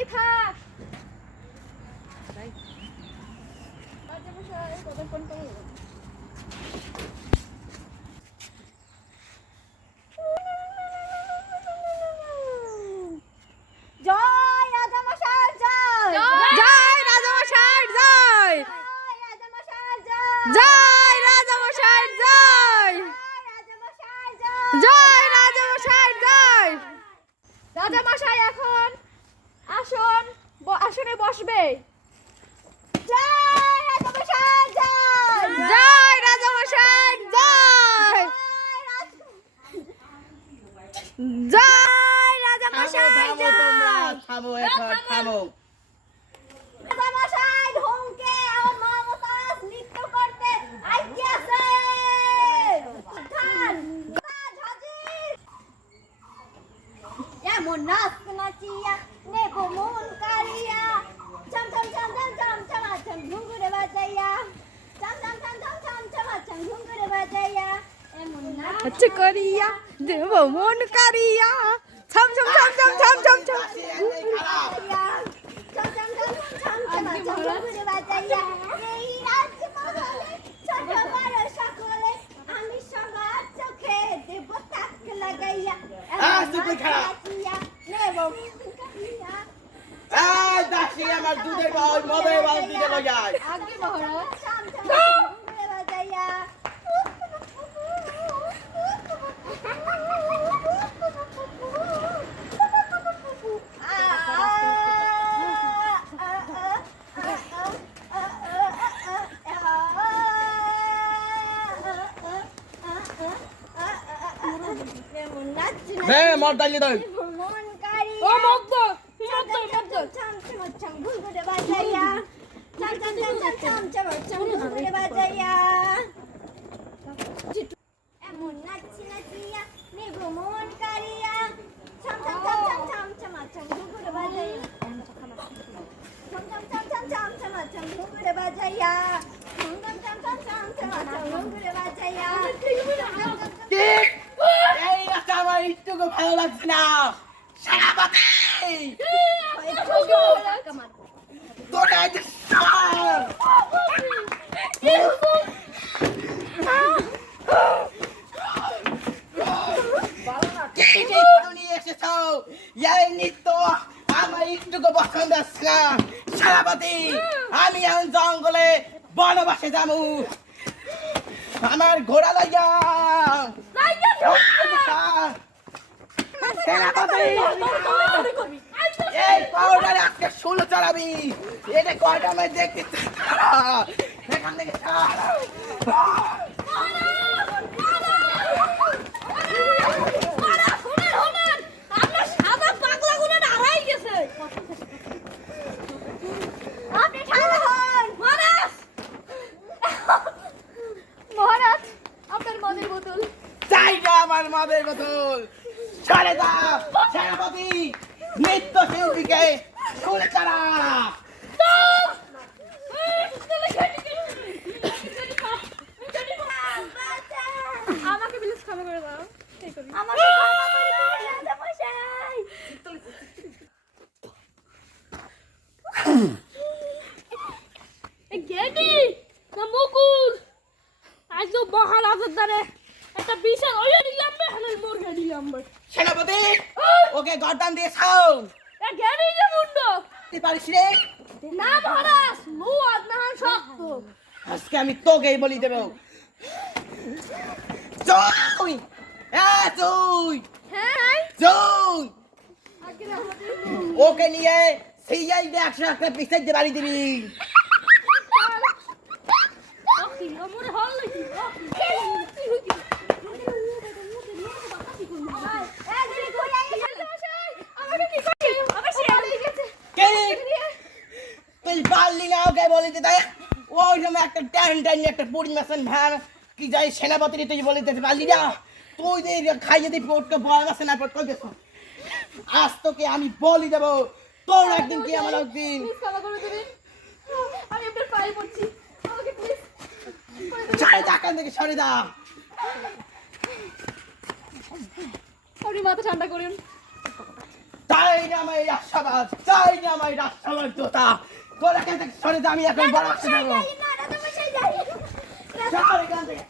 দাঁড়িয়ে থাক জয়! রাজামশাই এখন আসন আসনে বসবে। জয় রাজামশাই জয়। জয় রাজামশাই জয়। জয় রাজামশাই থামো থামো এখন থামো রাজামশাই ঢঙ্কে আমার মমতাজ নৃত্য করতে আইতে আছে। উঠান এমন নাচ আচ্ছা করিয়া দেব মন কারিয়া। ছম ছম ছম ছম ছম ছম ছম। চম চম চম চম চমা চম ঘুঙ্গুরে বাজাইয়া এই হ্যাঁ মদ দাঁড়িয়ে দেয় মন কারি ও মগ্ধ চম চম চম চম চম চম চম ঘুরে বাজাইয়া চম চম চম চম চম চম চম ঘুরে বাজাইয়া এমন নাচি নাচিয়া নেব মন কারিয়া চম চম চম চম চম চম চম ঘুরে বাজাইয়া চম চম চম চম চম চম চম ঘুরে বাজাইয়া চম চম চম চম চম চম চম ঘুরে বাজাইয়া ভালো লাগছে না। সেনাপতি আমার। একটুকু পছন্দ আসছে না। সেনাপতি আমি এখন জঙ্গলে বনবাসে যাব। আমার ঘোড়া লাইয়া। এই পাউডারে আজকে ষোলো চালাবি। এটা কয়টা আমি দেখতে এখান থেকে আমার মদের বোতল। যা সেনাপতি নৃত্য শিল্পীকে শুনে চারা আমাকে প্লিজ ক্ষমা করে দাও। আমাকে ক্ষমা করে। দিন রাজামশাই এই গেডি না মুকুল, আজ তো মহারাজের দ্বারে একটা বিশাল ওই দিলাম বে হানাল মুরগা দিলাম বে। সেনাপতি ওকে গর্দান দিয়ে খাও। এ গেডি যে মুন্ডো। তুই পারিস রে। না মহারাজ মু আদনাহান শক্ত। আজকে আমি তোকেই বলি দেব। তুই হ্যাঁ তুই হ্যাঁ। আমাদের ওকে নিয়ে সিআই দে একশো একটা পিসের যে বাড়ি দিবি ওকে আমার হল নাকি আমাকে কি করে আমার শেয়ার হয়ে গেছে কে তুই পারলি না ওকে বলি দিতে ওই সময় একটা ট্যান ট্যান একটা ভ্যান কি যাই সেনাপতি তুই বলি দিতে পারলি না? তুই যে খাইয়ে দিবি ওটকে ভয় আছে না কইতেছ। আজ তোকে আমি বলি দেব তোর একদিন কি আমার একদিন? প্লিজ ক্ষমা করে দেবেন। আমি আপনার পায়ে পড়ছি। আমাকে প্লিজ সরে যা এখান থেকে সরে যা। আপনি মাথা ঠান্ডা করুন। তাই না আমার রাজসভা চাই না আমার জোতা। তোরা কেন সরে আমি এখন বড় আসতে যাব। সরে কেন থেকে।